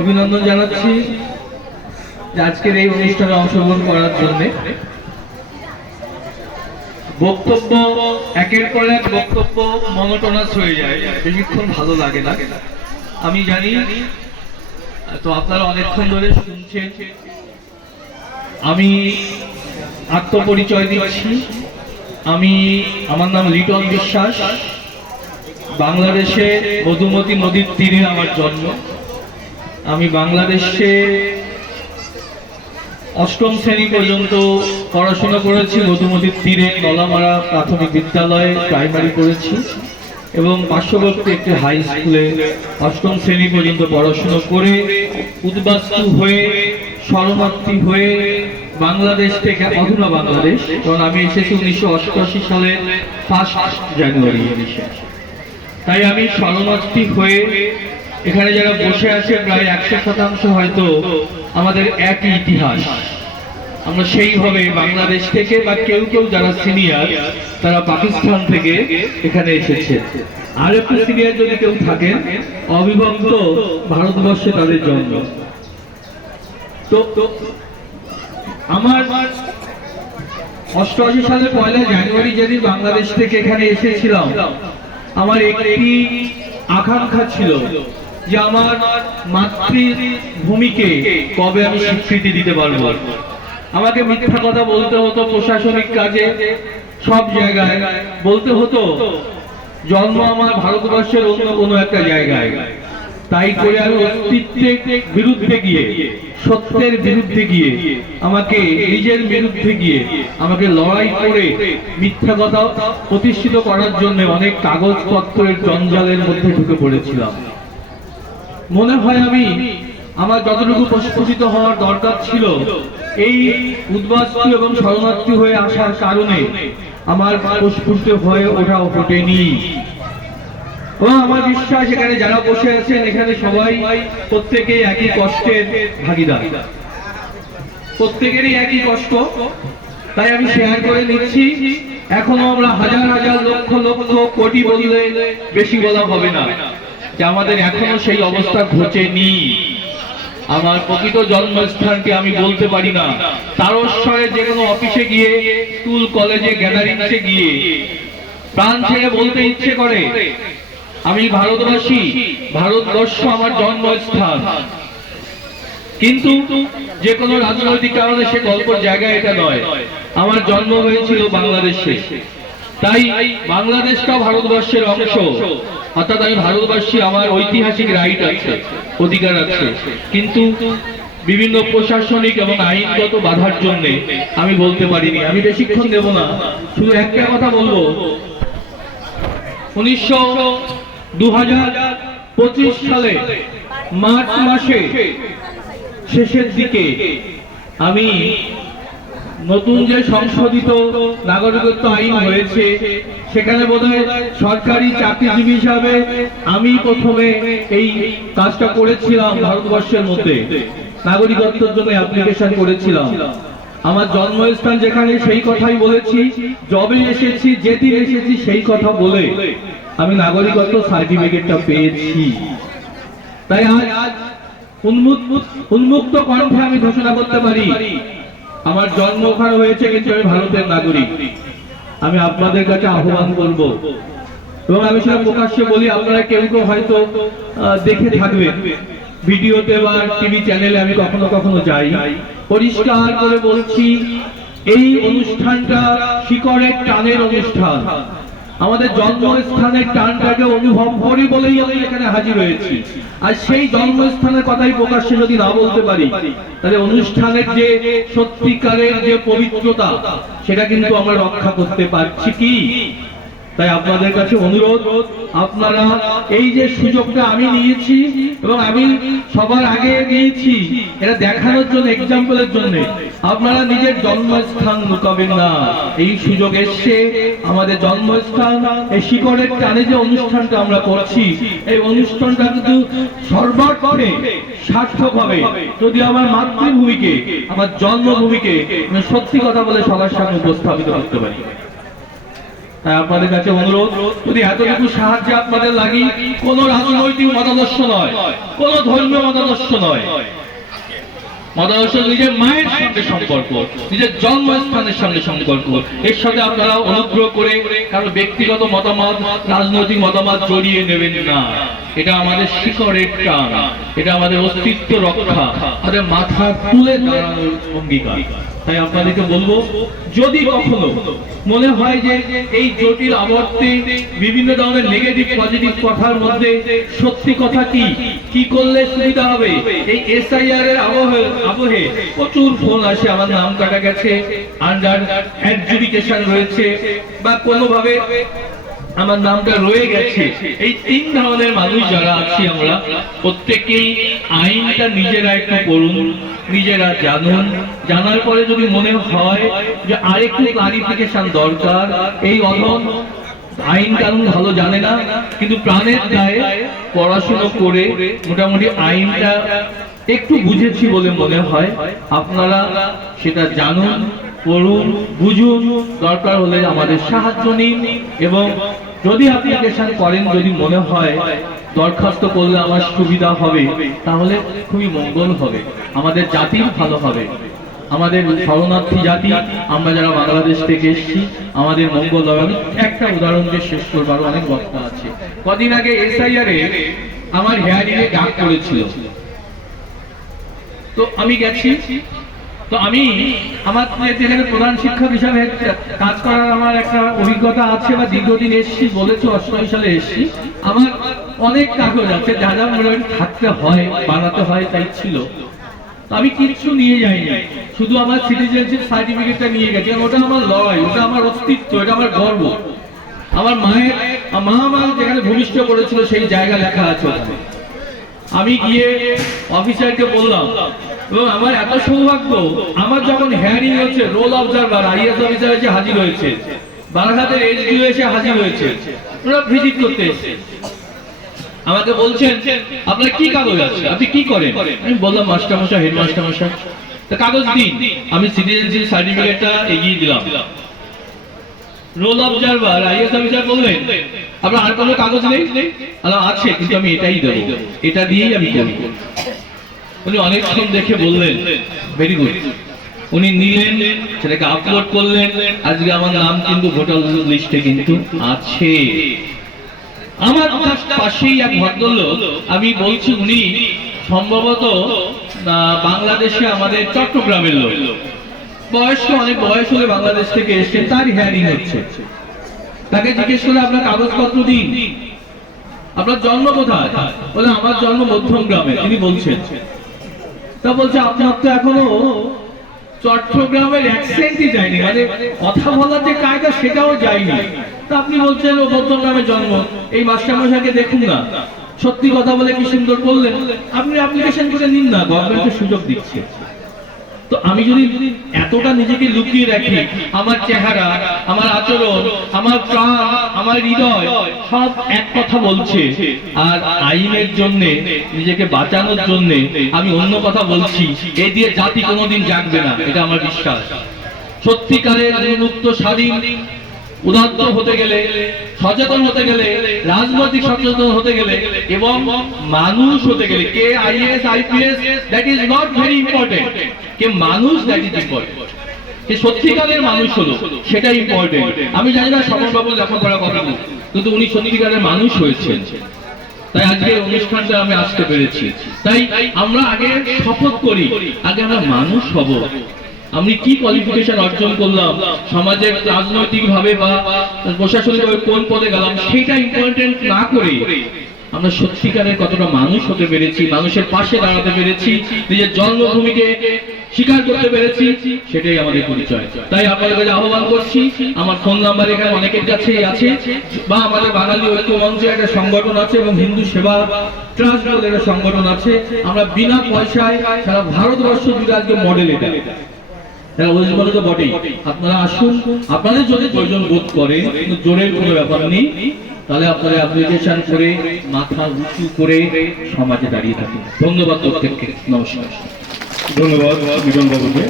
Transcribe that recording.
অভিনন্দন জানাচ্ছি আজকের এই অনুষ্ঠানে অংশগ্রহণ করার জন্য। বক্তব্য একের পর এক বক্তব্য মনোটোনাস হয়ে যায়, বেশিক্ষণ ভালো লাগে না। আমি জানি তো আপনারা অনেকক্ষণ ধরে শুনছেন। আমি আত্মপরিচয় দিচ্ছি। আমার নাম লিটন বিশ্বাস। বাংলাদেশে মধুমতি নদীর তীরে আমার জন্ম। আমি বাংলাদেশে অষ্টম শ্রেণী পর্যন্ত পড়াশোনা করেছি। মধুমতির তীরে নলামারা প্রাথমিক বিদ্যালয়ে প্রাইমারি করেছি এবং পার্শ্ববর্তী একটি হাই স্কুলে অষ্টম শ্রেণী পর্যন্ত পড়াশোনা করে উদ্বাস্তু হয়ে শরণার্থী হয়ে বাংলাদেশ থেকে, অধুনা বাংলাদেশ, কারণ আমি এসেছি 1988 সালে 1 জানুয়ারি। তাই আমি শরণার্থী হয়ে এখানে যারা বসে আছে প্রায় 100% হয়তো আমাদের একই ইতিহাস। আমরা সেইভাবে বাংলাদেশ থেকে বা কেউ কেউ যারা সিনিয়র তারা পাকিস্তান থেকে এখানে এসেছে। আর একটু সিনিয়র যদি কেউ থাকেন অবিভক্ত ভারতবর্ষে তাদের জন্ম। তো আমার 88 সালে 1 জানুয়ারি যেদিন বাংলাদেশ থেকে এখানে এসেছিলাম, আমার একটি আকাঙ্ক্ষা ছিল যে আমার মাতৃভূমিকে কবে আমি স্বীকৃতি দিতে পারবো। আমাকে মিথ্যা কথা বলতে হতো প্রশাসনিক কাজে, সব জায়গায় বলতে হতো জন্ম আমার ভারতবর্ষের অন্য কোনো একটা জায়গায়। তাই করে আমি অস্তিত্বের বিরুদ্ধে গিয়ে, সত্যের বিরুদ্ধে গিয়ে, আমাকে নিজের বিরুদ্ধে গিয়ে আমাকে লড়াই করে মিথ্যা কথা প্রতিষ্ঠিত করার জন্য অনেক কাগজপত্রের জঞ্জালের মধ্যে ঢুকে পড়েছিলাম। মনে হয় আমি আমার যতটুকু প্রস্ফুটিত হওয়ার দরকার ছিল এই উদ্বাস্তু এবং শরণার্থী হয়ে আসার কারণে আমার প্রস্ফুটিত হয়ে ওঠাও ঘটেনি। আমার বিশ্বাস এখানে যারা বসে আছেন এখানে সবাই প্রত্যেকেই একই কষ্টের ভাগিদার, প্রত্যেকেরই একই কষ্ট। তাই আমি শেয়ার করে নিচ্ছি। এখনো আমরা হাজার হাজার লক্ষ লক্ষ কোটি বললে বেশি বলা হবে না যে আমাদের এখনো সেই অবস্থা ঘটেনি। আমার প্রকৃত জন্মস্থানকে আমি বলতে পারি না। তারস্বরে যে কোনো অফিসে গিয়ে, স্কুল কলেজে গ্যাদারিংসে গিয়ে প্রাণ ছেড়ে বলতে ইচ্ছে করে আমি ভারতবাসী, ভারতবর্ষ আমার জন্মস্থান। কিন্তু যে কোনো রাজনৈতিক কারণে সে গল্পের জায়গায় এটা নয়। আমার জন্ম হয়েছিল বাংলাদেশে, তাই বাংলাদেশটাও ভারতবর্ষের অংশ। অর্থাৎ আমি ভারতবাসী, আমার ঐতিহাসিক রাইট আছে, অধিকার আছে। কিন্তু বিভিন্ন প্রশাসনিক এবং আইনগত বাধার জন্য আমি বলতে পারিনি। আমি বেশিক্ষণ দেব না, শুধু একটা কথা বলবো। 2025 সালে মার্চ মাসে শেষের দিকে আমি নতুন যে সংশোধিত নাগরিকত্ব আইন হয়েছে সেখানে বোধহয় সরকারি চাকরিজীবী হিসাবে আমি প্রথমে এই কাজটা করেছিলাম। ভারতবর্ষের মধ্যে নাগরিকত্বের জন্য অ্যাপ্লিকেশন করেছিলাম। আমার জন্মস্থান যেখানে সেই কথাই বলেছি, যবে এসেছি, যেদিন এসেছি সেই কথা বলে আমি নাগরিকত্ব সার্টিফিকেটটা পেয়েছি। তাই আজ উন্মুক্ত কণ্ঠে আমি ঘোষণা করতে পারি আমার জন্ম ওখানে হয়েছে, কিন্তু আমি ভারতের নাগরিক। আমি আপনাদের কাছে আহ্বান করব এবং আমি সেটা প্রকাশ্যে বলি। আপনারা কেউ কেউ হয়তো দেখে থাকবেন ভিডিওতে বা টিভি চ্যানেলে, আমি কখনো কখনো যাই। পরিষ্কার করে বলছি, এই অনুষ্ঠানটা শিকড়ের টানের অনুষ্ঠান। আমাদের জন্মস্থানের টানটাকে অনুভব করি বলেই আমি এখানে হাজির হয়েছি। আর সেই জন্মস্থানের কথাই প্রকাশ্যে যদি না বলতে পারি, তাহলে অনুষ্ঠানের যে সত্যিকারের যে পবিত্রতা সেটা কিন্তু আমরা রক্ষা করতে পারছি কি? তাই আপনাদের কাছে অনুরোধ, আপনারা এই যে সুযোগটা আমি নিয়েছি এবং আমি সবার আগে নিয়েছি, এটা দেখানোর জন্য, এক্সাম্পলের জন্য, আপনারা নিজের জন্মস্থান লুকাবেন না। এই সুযোগ এসছে, আমাদের জন্মস্থান, এই শিকড়ের টানে যে অনুষ্ঠানটা আমরা করছি, এই অনুষ্ঠানটা কিন্তু সর্বার্থে সার্থক হবে যদি আমার মাতৃভূমিকে, আমার জন্মভূমিকে সত্যি কথা বলে সবার সামনে উপস্থাপিত করতে পারি। তাই আপনাদের কাছে অনুরোধ, যদি এতটুকু সাহায্য আপনাদের লাগি, কোনো রাজনৈতিক মতাদর্শ নয়, কোনো ধর্মীয় মতাদর্শ নয়, মতাদর্শ নিজের মায়ের সঙ্গে সম্পর্ক, নিজের জন্মস্থানের সঙ্গে সম্পর্ক। এর সাথে আপনারা অনুগ্রহ করে কারো ব্যক্তিগত মতামত, রাজনৈতিক মতামত জড়িয়ে নেবেন না। এটা আমাদের শিকড়ের টান, এটা আমাদের অস্তিত্ব রক্ষা, আমাদের মাথা তুলে দাঁড়ানোর অঙ্গীকার। তাই আপনাদেরকে বলবো, যদি কখনো মনে হয় যে এই জটিল আবর্তে বিভিন্ন ধরনের নেগেটিভ পজিটিভ কথার মধ্যে সত্যি কথা কি করলে সুবিধা হবে, এই SIR এর আবহে প্রচুর ফোন আসে, আমার নাম কাটা গেছে, আন্ডার অ্যাডজুডিকেশন রয়েছে, বা কোনোভাবে আমার নামটা রয়ে গেছে। এই তিন ধরনের মানুষ যারা আছি আমরা প্রত্যেকেই আইনটা নিজেরা একটু পড়ুন, নিজেরা জানুন। জানার পরে যদি মনে হয় যে আরেকটু ক্লারিফিকেশন দরকার, এই অধম আইন কানুন ভালো জানে না, কিন্তু প্রাণের দায়ে পড়াশোনা করে মোটামুটি আইনটা একটু বুঝেছি বলে মনে হয়, আপনারা সেটা জানুন, পড়ুন, বুঝুন, দরকার হলে আমাদের সাহায্য নিন। এবং যদি অ্যাপ্লিকেশন করেন, যদি মনে হয় দরখাস্ত করলে আমার সুবিধা হবে, তাহলে খুবই মঙ্গল হবে, আমাদের জাতির ভালো হবে, আমাদের শরণার্থী জাতি আমরা যারা বাংলাদেশ থেকে এসেছি, আমাদের মঙ্গল হবে। আমি একটা উদাহরণ দিয়ে শেষ করবো, আরো অনেক বক্তা আছে। কদিন আগে SIR এ আমার হেয়ারিং এ ডাক করেছিল, তো আমি গেছি। তো আমি আমার যেখানে প্রধান শিক্ষক হিসাবে কাজ করার আমার একটা অভিজ্ঞতা আছে, বা দীর্ঘদিন এসেছি, বলেছি 88 সালে এসেছি। আমার অনেক কাগজ আছে, যা যা থাকতে হয়, বানাতে হয়, তাই ছিল। আমি কিছু নিয়ে যাইনি, শুধু আমার সিটিজেনশিপ সার্টিফিকেটটা নিয়ে গেছি। ওটা আমার লড়াই, ওটা আমার অস্তিত্ব, এটা আমার গর্ব। আমার মা যেখানে ভূমিষ্ঠ করেছিল সেই জায়গা লেখা আছে। আমি গিয়ে অফিসারকে বললাম, এবং আমার এত সৌভাগ্য, আমার যখন হেয়ারিং হচ্ছে, রোল অবজারভার IAS অফিসার এসে হাজির হয়েছে, বারাসাতের SDO এসে হাজির হয়েছে, ওরা ভিজিট করতে এসেছে। আমাকে বলছেন, আপনার কি কাগজ আছে, আপনি কি করেন? আমি বললাম, মাস্টারমশাই, হেডমাস্টারমশাই। তা কাগজ দিন। আমি সিটিজেনশিপ সার্টিফিকেটটা এগিয়ে দিলাম। রোল অবজারভার IAS অফিসার বললেন, আপনার আর কোনো কাগজ নেই? আছে, কিন্তু আমি এটাই দেবো, এটা দিয়েই আমি করি। উনি অনেকক্ষণ দেখে বললেন, ভেরি গুড। উনি নিলেন, সেটাকে আপলোড করলেন। আজকে আমার নাম কিন্তু ভোটার লিস্টে কিন্তু আছে। আমার পাশেই এক ভদ্রলোক, আমি বলছি উনি সম্ভবত বাংলাদেশে আমাদের চট্টগ্রামের লোক, বয়স্ক, অনেক বয়স হলে বাংলাদেশ থেকে এসে তার হেয়ারিং হচ্ছে। তাকে জিজ্ঞেস করে, আপনার কাগজপত্র দিন, আপনার জন্ম কোথায়? বলে, আমার জন্ম মধ্যম গ্রামে। তিনি বলছেন, তা বলছে, আপনার তো এখনো চট্টগ্রামের অ্যাকসেন্টই যায়নি, মানে কথা বলার যে কায়দা সেটাও যায়নি। তা আপনি বলছেন ও মধ্যম গ্রামে জন্ম। এই মাস্টারমশাইকে দেখুন না, সত্যি কথা বলে কি সুন্দর করলেন। আপনি অ্যাপ্লিকেশন করে নিন না, গভর্নমেন্টের সুযোগ দিচ্ছে। তো আমি যদি এতটা নিজেকে লুকিয়ে রাখি, আমার চেহারা, আমার আচরণ, আমার প্রাণ, আমার হৃদয় সব এক কথা বলছে, আর আইনের জন্য, নিজেকে বাঁচানোর জন্য আমি অন্য কথা বলছি, এই দিয়ে জাতি কোনোদিন জাগবে না, এটা আমার বিশ্বাস। সত্যিকারের মুক্ত, স্বাধীন, উদাত্ত হতে গেলে, সচেতন হতে গেলে, রাজনৈতিক সচেতন হতে গেলে, এবং মানুষ হতে গেলে, কে IAS IPS that is not very important, কে মানুষ দ্যাট ইজ ইম্পর্টেন্ট, কে সত্যিকারের মানুষ হলো সেটা ইম্পর্টেন্ট। আমি জানি না সমরবাবু লেখাপড়া কথা, কিন্তু উনি সত্যিকারের মানুষ হয়েছেন, তাই আজকে অনুষ্ঠানটা আমি আসতে পেরেছি। তাই আমরা আগে শপথ করি, আগে আমরা মানুষ হব। আমি কি কোয়ালিফিকেশন অর্জন করলাম, সমাজে রাজনৈতিক ভাবে বা প্রশাসনিক ভাবে কোন পদে গেলাম, সেটা ইম্পর্টেন্ট না করে আমরা সত্যিকারের কতটা মানুষ হতে পেরেছি, মানুষের পাশে দাঁড়াতে পেরেছি, নিজের জন্মভূমিকে স্বীকার করতে পেরেছি, সেটাই আমাদের পরিচয়। তাই আপনাদের কাছে আহ্বান করছি, আমার ফোন নাম্বার এখানে অনেকের কাছেই আছে, বা আমাদের বাঙালি ঐক্য মঞ্চে একটা সংগঠন আছে, এবং হিন্দু সেবা ট্রাস্ট বলে একটা সংগঠন আছে। আমরা বিনা পয়সায় সারা ভারতবর্ষ জুড়ে আজকে মডেল, এটা বলে তো বটেই। আপনারা আসুন, আপনাদের যদি প্রয়োজন বোধ করেন, কিন্তু জোরের কোনো ব্যাপার নেই, তাহলে আপনারা অ্যাপ্লিকেশন করে মাথা উঁচু করে সমাজে দাঁড়িয়ে থাকুন। ধন্যবাদ প্রত্যেককে, নমস্কার। ধন্যবাদ মিলন বাবুকে।